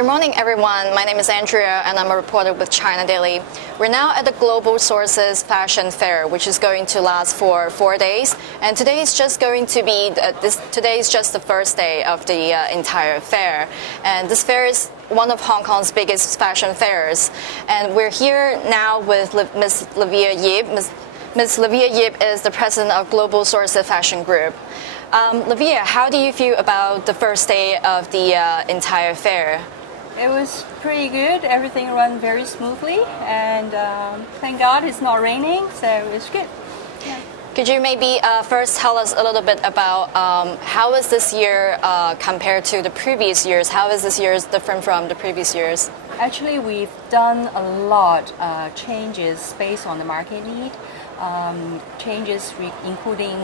Good morning, everyone. My name is Andrea, and I'm a reporter with China Daily. We're now at the Global Sources Fashion Fair, which is going to last for 4 days. And today is just going to be today is just the first day of the entire fair. And this fair is one of Hong Kong's biggest fashion fairs. And we're here now with Ms. Livia Yip. Ms. Livia Yip is the president of Global Sources Fashion Group. Livia, how do you feel about the first day of the entire fair? It was pretty good. Everything ran very smoothly, and thank God it's not raining, so it's good. Yeah. Could you maybe first tell us a little bit about how is this year compared to the previous years? How is this year different from the previous years? Actually, we've done a lot changes based on the market need. Changes including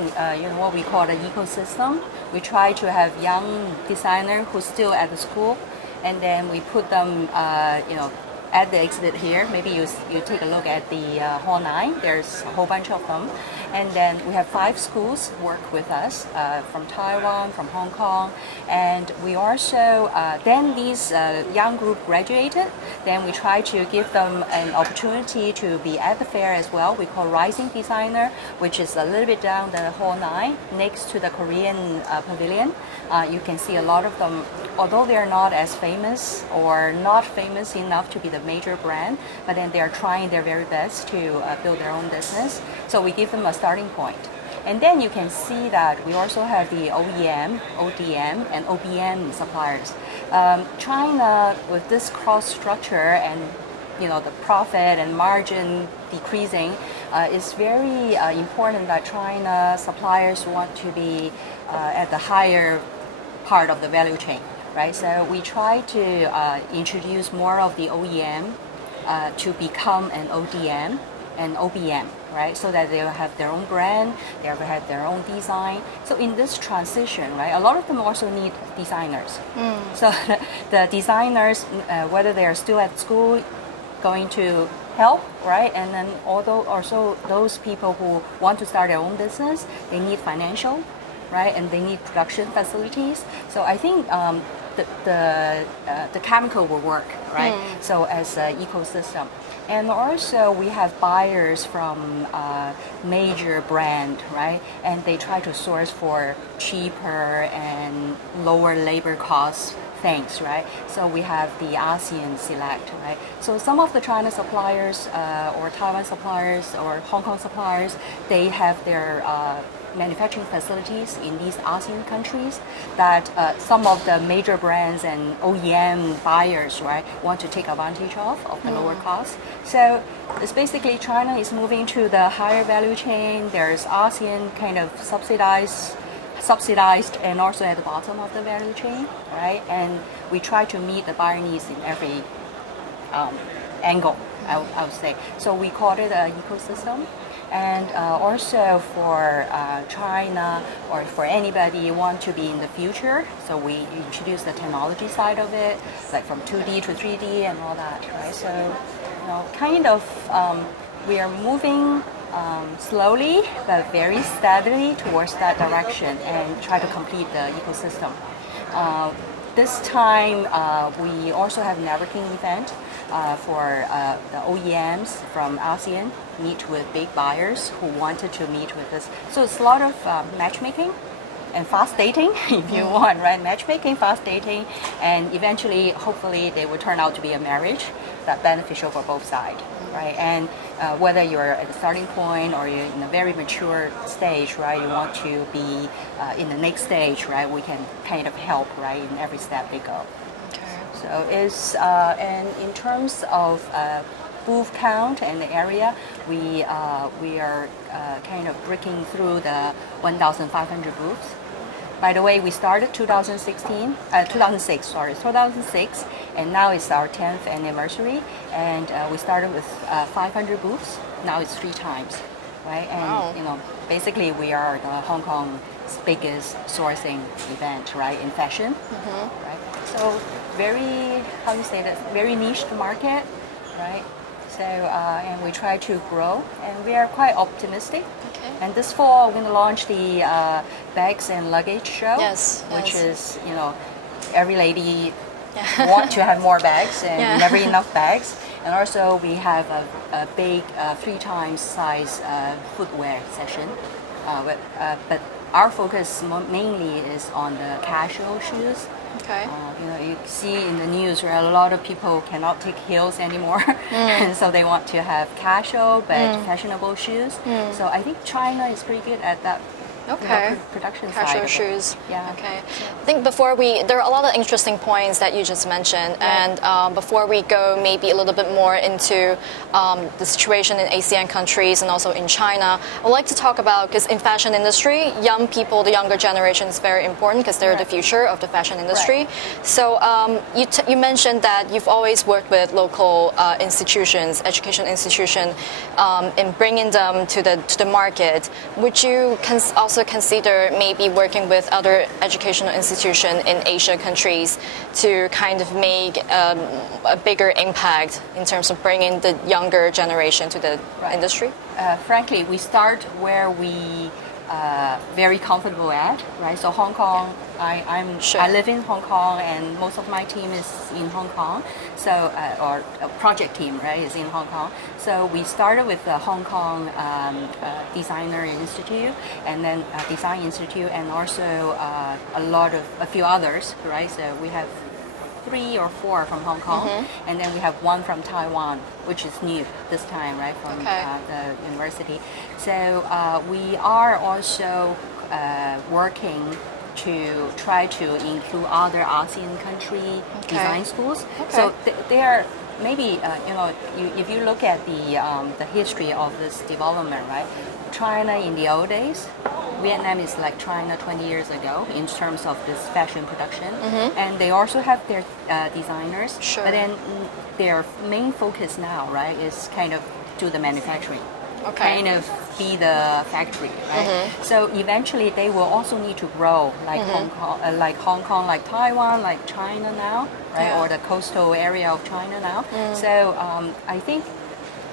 what we call the ecosystem. We try to have young designer who's still at the school, and then we put them at the exhibit here. Maybe you take a look at the Hall 9. There's a whole bunch of them. And then we have 5 schools work with us from Taiwan, from Hong Kong. And we also, then these young group graduated, then we try to give them an opportunity to be at the fair as well. We call Rising Designer, which is a little bit down the Hall 9, next to the Korean pavilion. You can see a lot of them, although they're not as famous or not famous enough to be the major brand, but then they're trying their very best to build their own business. So we give them a starting point. And then you can see that we also have the OEM, ODM, and OBM suppliers. China, with this cost structure and the profit and margin decreasing, it's very important that China suppliers want to be at the higher part of the value chain. Right, so we try to introduce more of the OEM to become an ODM and OBM, right? So that they'll have their own brand, they'll have their own design. So in this transition, right, a lot of them also need designers. So the designers, whether they are still at school, going to help, right? And then also those people who want to start their own business, they need financial, right? And they need production facilities. So I think the chemical will work, right? So as an ecosystem. And also we have buyers from major brand, right? And they try to source for cheaper and lower labor costs things, right? So we have the ASEAN Select, right? So some of the China suppliers or Taiwan suppliers or Hong Kong suppliers, they have their manufacturing facilities in these ASEAN countries that some of the major brands and OEM buyers, right, want to take advantage of the lower cost. So it's basically China is moving to the higher value chain. There's ASEAN kind of subsidized and also at the bottom of the value chain, right? And we try to meet the buyer needs in every angle, I would say. So we call it an ecosystem. And also for China or for anybody who want to be in the future, so we introduce the technology side of it, like from 2D to 3D and all that, right? So, kind of we are moving slowly but very steadily towards that direction and try to complete the ecosystem. This time we also have a networking event for the OEMs from ASEAN meet with big buyers who wanted to meet with us. So it's a lot of matchmaking and fast dating, if you want, right? Matchmaking, fast dating, and eventually, hopefully, they will turn out to be a marriage that's beneficial for both sides, right? And whether you're at the starting point or you're in a very mature stage, right? You want to be in the next stage, right? We can kind of help, right, in every step they go. So it's and in terms of booth count and the area, we are kind of breaking through the 1,500 booths. By the way, we started 2006, and now it's our 10th anniversary. And we started with 500 booths. Now it's 3 times, right? And wow. Basically we are the Hong Kong's biggest sourcing event, right, in fashion, right? So very, how do you say that? Very niche market, right? So and we try to grow, and we are quite optimistic. Okay. And this fall, we're going to launch the bags and luggage show, Yes, which is every lady want to have more bags and Yeah. never enough bags. And also we have a big 3 times size footwear section. But our focus mainly is on the casual shoes. Okay. You see in the news, right, a lot of people cannot take heels anymore, and so they want to have casual but fashionable shoes. So I think China is pretty good at that. Okay. Production side. Casual of it. shoes. Yeah. Okay. I think there are a lot of interesting points that you just mentioned, Right. and before we go maybe a little bit more into the situation in ASEAN countries and also in China, I'd like to talk about, because in fashion industry, young people, the younger generation is very important because they're the Right. future of the fashion industry. Right. So you mentioned that you've always worked with local institutions, education institution, in bringing them to the market. Would you also consider maybe working with other educational institutions in Asia countries to kind of make a bigger impact in terms of bringing the younger generation to the Right. industry? Frankly, we start where we very comfortable at, right? So Hong Kong, Sure. I live in Hong Kong, and most of my team is in Hong Kong. So or a project team, right, is in Hong Kong. So we started with the Hong Kong Designer Institute, and then Design Institute, and also a few others, right? So we have 3 or 4 from Hong Kong, and then we have 1 from Taiwan, which is new this time, right, from Okay. the university. So we are also working to try to include other ASEAN country Okay. design schools. Okay. So they are maybe if you look at the history of this development, right? China in the old days, Vietnam is like China 20 years ago in terms of this fashion production, and they also have their designers. Sure. But then their main focus now, right, is kind of do the manufacturing. Okay. Kind of be the factory, right? So eventually they will also need to grow like Hong Kong, like Taiwan, like China now, right? Yeah. Or the coastal area of China now. So I think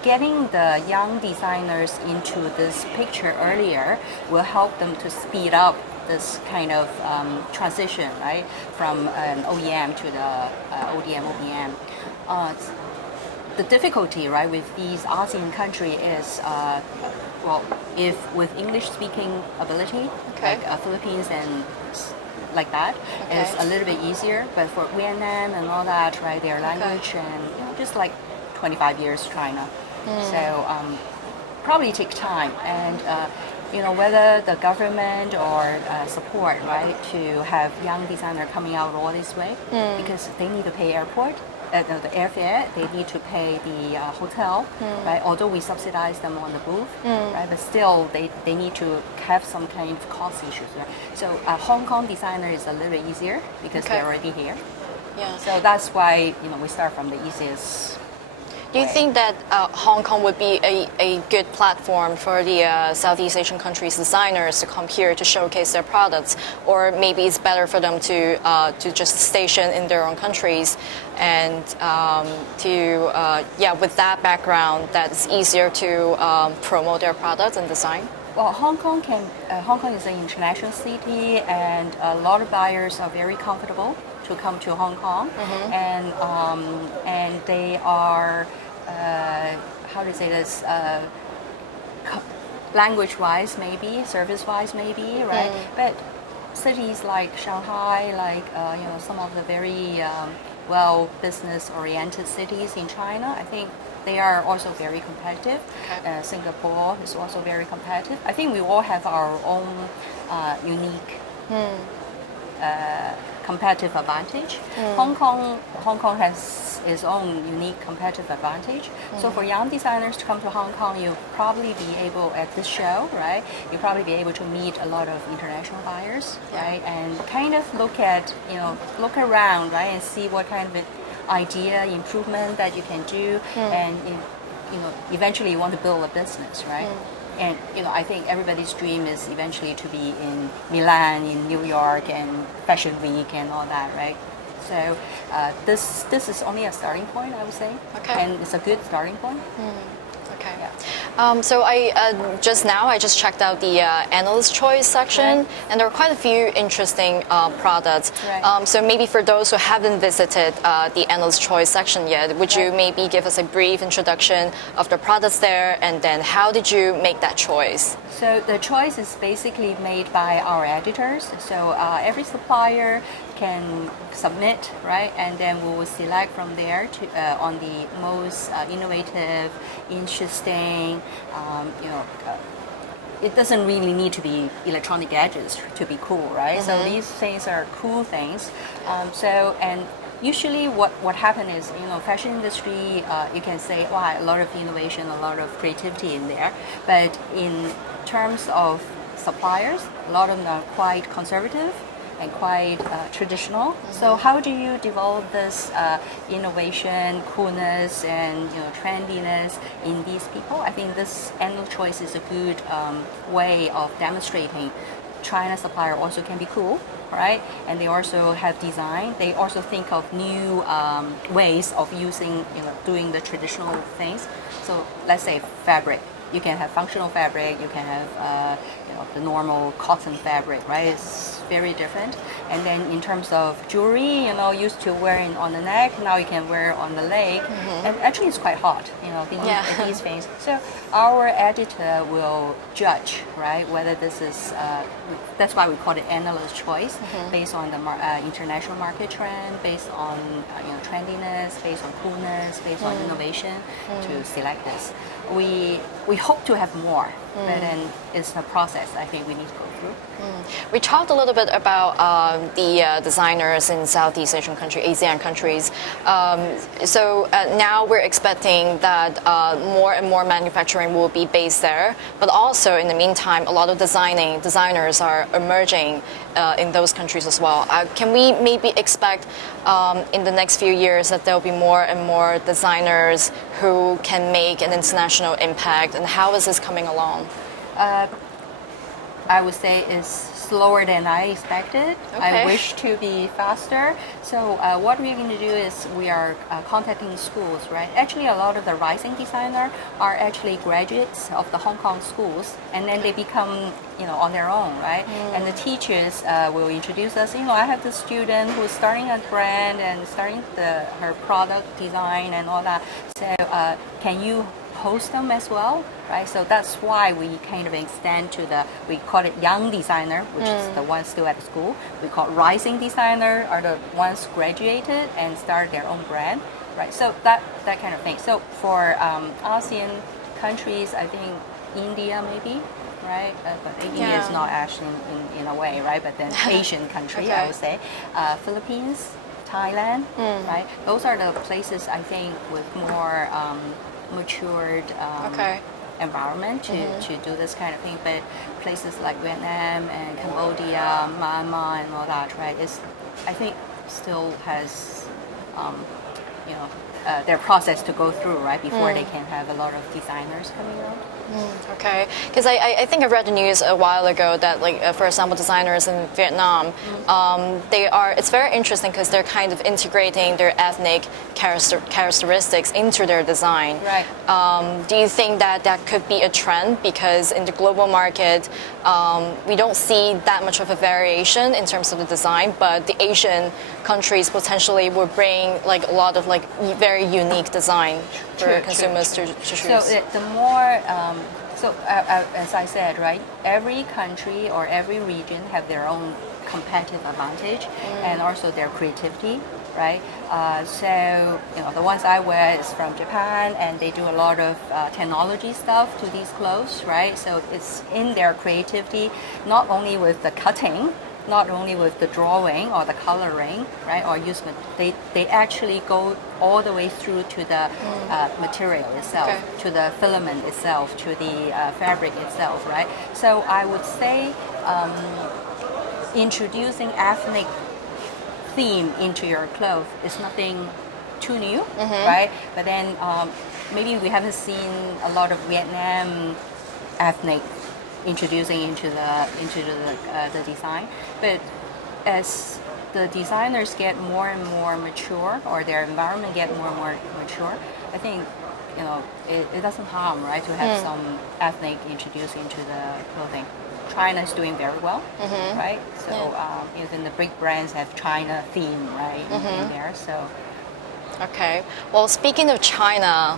getting the young designers into this picture earlier will help them to speed up this kind of transition, right, from OEM to the ODM, OEM. The difficulty, right, with these ASEAN country is, if with English-speaking ability, Okay. like Philippines and like that, Okay. is a little bit easier. But for Vietnam and all that, right, their language and just like 25 years China, so probably take time. And whether the government or support, right, to have young designer coming out all this way, because they need to pay airport. The airfare, they need to pay the hotel, right? Although we subsidize them on the booth, right? But still, they need to have some kind of cost issues, right? So Hong Kong designer is a little bit easier because Okay. they're already here. Yeah. So that's why we start from the easiest. Do you way. think that Hong Kong would be a good platform for the Southeast Asian countries' designers to come here to showcase their products, or maybe it's better for them to just station in their own countries, and with that background, that's easier to promote their products and design? Well, Hong Kong is an international city, and a lot of buyers are very comfortable to come to Hong Kong, and they are how do you say this? Language-wise, maybe service-wise, maybe, right? But cities like Shanghai, like some of the very business-oriented cities in China, I think they are also very competitive. Okay. Singapore is also very competitive. I think we all have our own unique competitive advantage. Hong Kong has its own unique competitive advantage. So for young designers to come to Hong Kong, you'll probably be able, at this show, right, you'll probably be able to meet a lot of international buyers, right, and kind of look around, right, and see what kind of idea, improvement that you can do, and eventually you want to build a business, right? And I think everybody's dream is eventually to be in Milan, in New York, and Fashion Week and all that, right? So this is only a starting point, I would say, Okay. and it's a good starting point. Okay. Yeah. So I just checked out the analyst choice section, Right. and there are quite a few interesting products. Right. So maybe for those who haven't visited the analyst choice section yet, would you Right. maybe give us a brief introduction of the products there, and then how did you make that choice? So the choice is basically made by our editors. So every supplier can submit, right, and then we will select from there to on the most innovative, interesting, it doesn't really need to be electronic gadgets to be cool, right? So these things are cool things. And usually what happens is, fashion industry, you can say, wow, a lot of innovation, a lot of creativity in there. But in terms of suppliers, a lot of them are quite conservative and quite traditional. So how do you develop this innovation, coolness, and trendiness in these people? I think this annual choice is a good way of demonstrating China supplier also can be cool, right? And they also have design. They also think of new ways of using, doing the traditional things. So let's say fabric. You can have functional fabric. You can have the normal cotton fabric, right? It's very different. And then in terms of jewelry, used to wearing on the neck, now you can wear on the leg. And actually, it's quite hot, these things. So our editor will judge, right, whether this is. That's why we call it analyst choice, based on the international market trend, based on trendiness, based on coolness, based on innovation, to select this. We hope to have more, but then it's a process I think we need to go through. We talked a little bit about the designers in Southeast Asian countries, ASEAN countries. So now we're expecting that more and more manufacturing will be based there. But also in the meantime, a lot of designers are emerging in those countries as well. Can we maybe expect in the next few years that there will be more and more designers who can make an international impact? And how is this coming along? I would say is slower than I expected. Okay. I wish to be faster. So what we're going to do is we are contacting schools, right? Actually, a lot of the rising designers are actually graduates of the Hong Kong schools, and then they become, on their own, right? And the teachers will introduce us. I have this student who's starting a brand and starting her product design and all that. So can you host them as well, right? So that's why we kind of extend to we call it young designer, which is the ones still at school. We call rising designer are the ones graduated and start their own brand, right? So that kind of thing. So for ASEAN countries, I think India maybe, right? But India is not actually in a way, right? But then Asian country, I would say, Philippines, Thailand, right? Those are the places I think with more matured environment to do this kind of thing. But places like Vietnam and Cambodia, Myanmar, and all that, right, I think still has their process to go through, right, before they can have a lot of designers coming out. Okay, because I think I read the news a while ago that, like, for example, designers in Vietnam, it's very interesting because they're kind of integrating their ethnic characteristics into their design. Right. Do you think that could be a trend? Because in the global market, we don't see that much of a variation in terms of the design, but the Asian countries potentially will bring like a lot of like very unique design for consumers to choose. So the more, as I said, right, every country or every region have their own competitive advantage and also their creativity, right? So the ones I wear is from Japan, and they do a lot of technology stuff to these clothes, right? So it's in their creativity, not only with the cutting, not only with the drawing or the coloring, right, or they actually go all the way through to the material itself, to the filament itself, to the fabric itself, right? So I would say introducing ethnic theme into your clothes is nothing too new, right? But then maybe we haven't seen a lot of Vietnam ethnic introducing into the design, but as the designers get more and more mature, or their environment get more and more mature, I think it doesn't harm, right, to have some ethnic introduced into the clothing. China is doing very well, right? So even the big brands have China theme, right, in there. So Okay. Well, speaking of China,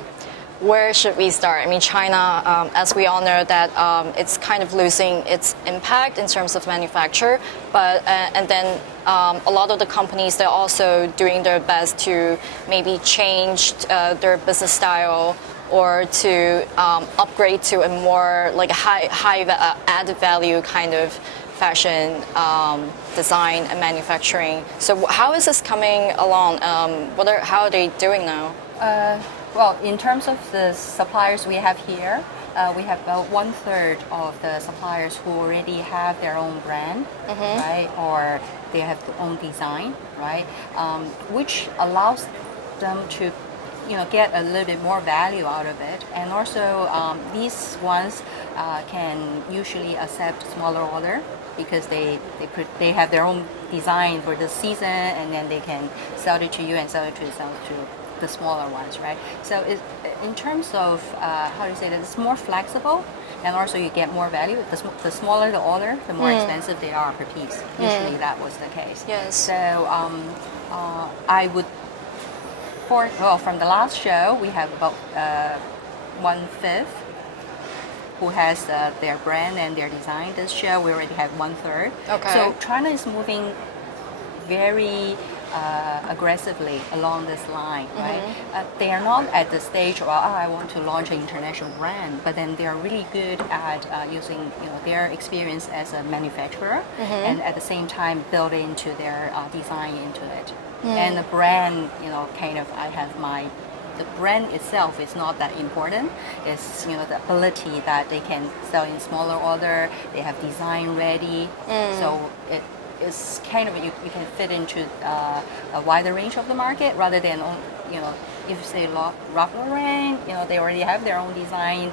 where should we start? I mean, China, as we all know, that it's kind of losing its impact in terms of manufacture, but and then a lot of the companies, they're also doing their best to maybe change their business style or to upgrade to a more like a high added value kind of fashion design and manufacturing. So how is this coming along? How are they doing now? well, in terms of the suppliers we have here, we have about 1/3 of the suppliers who already have their own brand, right, or they have their own design, right, which allows them to get a little bit more value out of it, and also these ones can usually accept smaller order because they have their own design for the season, and then they can sell it to you and sell it to the smaller ones, right? So in terms of how do you say that, it's more flexible, and also you get more value. The smaller the order, the more expensive they are per piece. Usually that was the case. Yes. So I would. From the last show, we have about 1/5 who has their brand and their design. This show, we already have 1/3. Okay. So China is moving very aggressively along this line, right? They are not at the stage where I want to launch an international brand, but then they are really good at using their experience as a manufacturer, and at the same time build into their design into it. And the brand, the brand itself is not that important. It's the ability that they can sell in smaller order. They have design ready, so it's kind of you can fit into a wider range of the market rather than if you say Ralph Lauren, they already have their own design.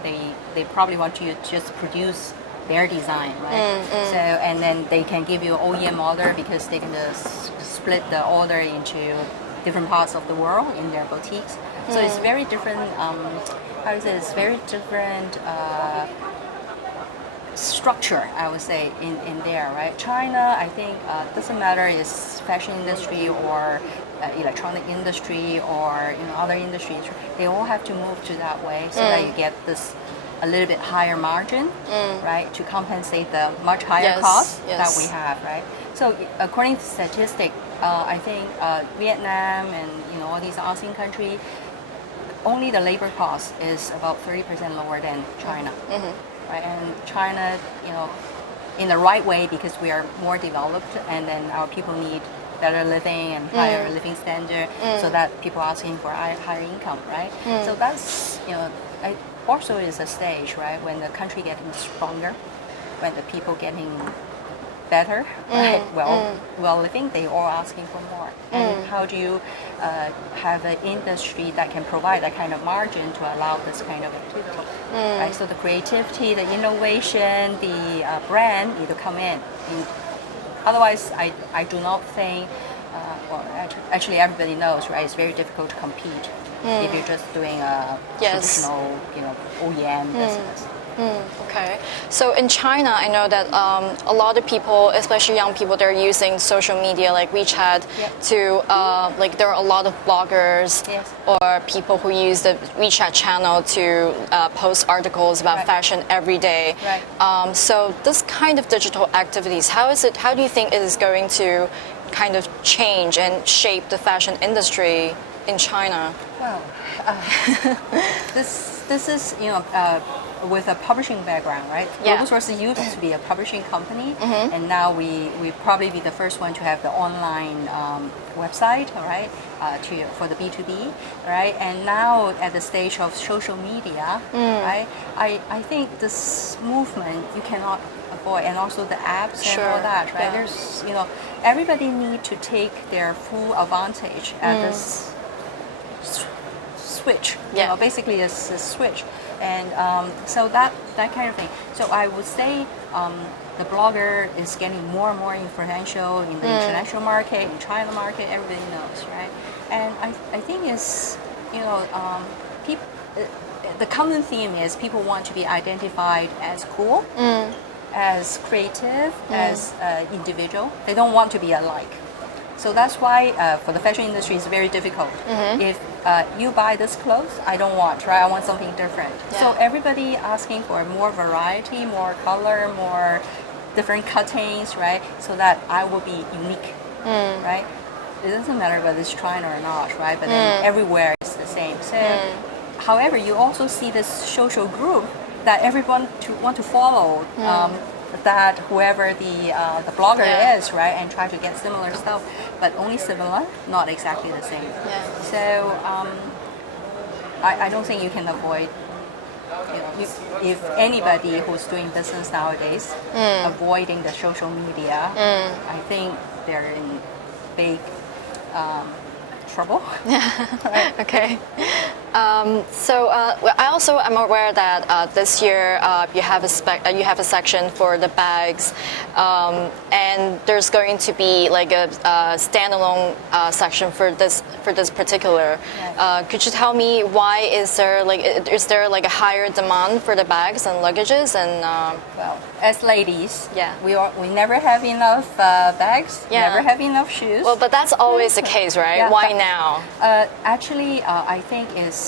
They probably want you to just produce their design, right? So and then they can give you an OEM order because they can just split the order into different parts of the world in their boutiques. So it's very different. How is it? It's very different structure, I would say, in there, right? China, I think, doesn't matter is fashion industry or electronic industry or other industries. They all have to move to that way so that you get this a little bit higher margin, right, to compensate the much higher costs that we have, right? So according to statistics, I think Vietnam and all these ASEAN countries, only the labor cost is about 30% lower than China, right? And China, in the right way because we are more developed, and then our people need better living and higher living standard, so that people are asking for higher income, right? So that's also is a stage, right, when the country getting stronger, when the people getting better, right, well living, they all asking for more. And how do you have an industry that can provide that kind of margin to allow this kind of activity? Right? So the creativity, the innovation, the brand need to come in. Otherwise, I do not think. Actually, everybody knows, right? It's very difficult to compete if you're just doing a traditional, OEM business. Okay. So in China, I know that a lot of people, especially young people, they're using social media like WeChat to, there are a lot of bloggers or people who use the WeChat channel to post articles about fashion every day. Right. So this kind of digital activities, how do you think it is going to kind of change and shape the fashion industry in China? Well, this is with a publishing background, right? Global Sources used to be a publishing company, and now we probably be the first one to have the online website, right? For the B2B, right? And now at the stage of social media, right? I think this movement you cannot avoid, and also the apps and all that, right? There's everybody need to take their full advantage at this switch. Basically it's a switch, and so that kind of thing. So I would say the blogger is getting more and more influential in the international market, in China market. Everybody knows, right? And I think it's the common theme is people want to be identified as cool, as creative, as individual. They don't want to be alike. So that's why for the fashion industry it's very difficult. If you buy this clothes, I don't want, right? I want something different. Yeah. So everybody asking for more variety, more color, more different cuttings, right? So that I will be unique, right? It doesn't matter whether it's China or not, right? But then everywhere it's the same. So, however, you also see this social group that everyone want to follow. That whoever the blogger is, right, and try to get similar stuff, but only similar, not exactly the same. Yeah. So I don't think you can avoid. If anybody who's doing business nowadays avoiding the social media, I think they're in big trouble. Right? Okay. I also am aware that this year you have a section for the bags, and there's going to be like a standalone section for this particular. Right. Could you tell me why is there a higher demand for the bags and luggages and? Well, as ladies, Yeah. we never have enough bags, Yeah. never have enough shoes. Well, but that's always the case, right? Yeah, Why but- now? Actually, I think is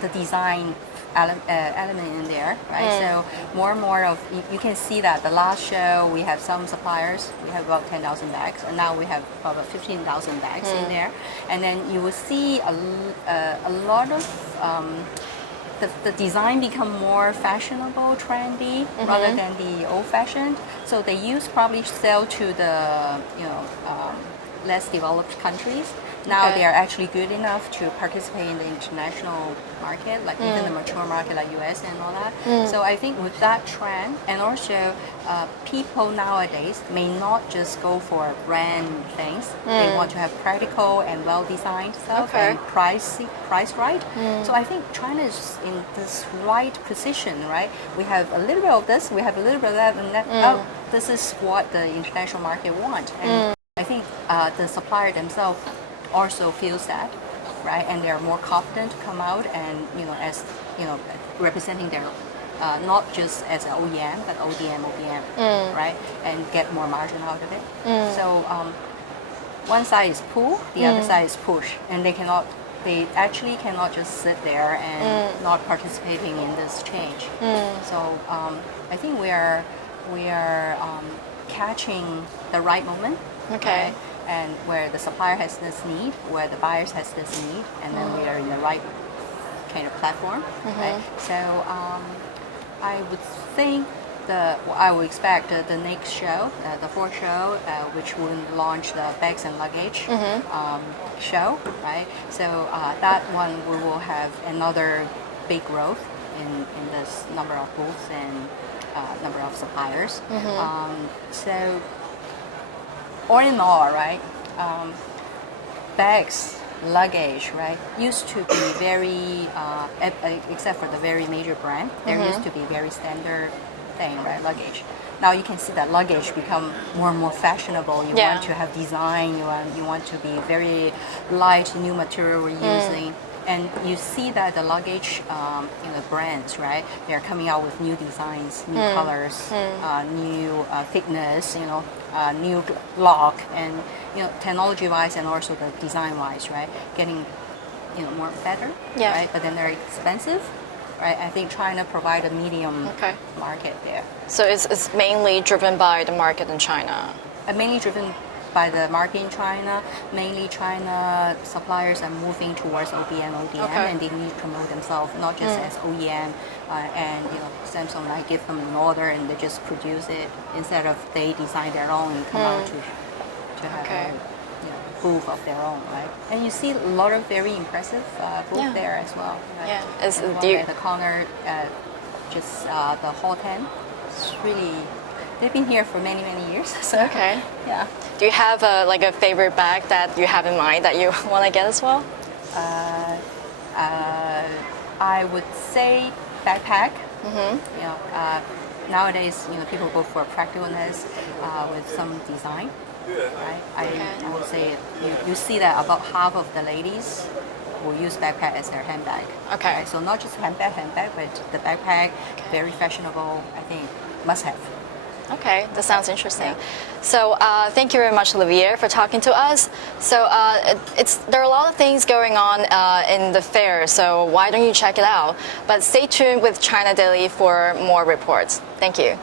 the design element in there, right? So more and more of you can see that the last show we have some suppliers, we have about 10,000 bags, and now we have about 15,000 bags in there, and then you will see a lot of. The design become more fashionable, trendy, rather than the old-fashioned. So they probably sell to the less developed countries. Now Okay. they are actually good enough to participate in the international market, like even the mature market like US and all that. So I think with that trend, and also people nowadays may not just go for brand things. They want to have practical and well-designed stuff Okay. and price right. So I think China is in this right position, right? We have a little bit of this, we have a little bit of that, and that. This is what the international market want. And I think the supplier themselves also feels that, right? And they are more confident to come out and as representing their not just as an OEM but ODM, right? And get more margin out of it. So one side is pull, the other side is push, and they actually cannot just sit there and not participating in this change. So I think we are catching the right moment. Okay. Right? And where the supplier has this need, where the buyers has this need, and then we are in the right kind of platform. Right? So I would think I would expect the next show, the fourth show, which will launch the bags and luggage show, right? So that one we will have another big growth in this number of booths and number of suppliers. So all in all, right, bags, luggage, right, used to be very, except for the very major brand, there used to be very standard thing, right, luggage. Now you can see that luggage become more and more fashionable. You want to have design, you want to be very light, new material we're using. And you see that the luggage, brands, right? They're coming out with new designs, new colors, new thickness, new lock, and technology-wise and also the design-wise, right? Getting, more better, Yeah. right? But then they're expensive, right? I think China provide a medium market there. So it's mainly driven by the market in China. Mainly driven by the market in China. Mainly China suppliers are moving towards OBM, and they need to promote themselves not just as OEM. And Samsung might give them an order and they just produce it instead of they design their own and come out to have a booth of their own, right? And you see a lot of very impressive booth there as well. Right? Yeah. And one at the corner, just the Hall 10. It's really. They've been here for many, many years. So, yeah. Do you have a favorite bag that you have in mind that you want to get as well? I would say backpack. Nowadays, people go for practicalness with some design. Right? I would say you see that about half of the ladies will use backpack as their handbag. Okay. Right? So not just handbag, but the backpack, very fashionable, I think, must have. Okay, that sounds interesting. So thank you very much, Livia, for talking to us. So there are a lot of things going on in the fair, so why don't you check it out? But stay tuned with China Daily for more reports. Thank you.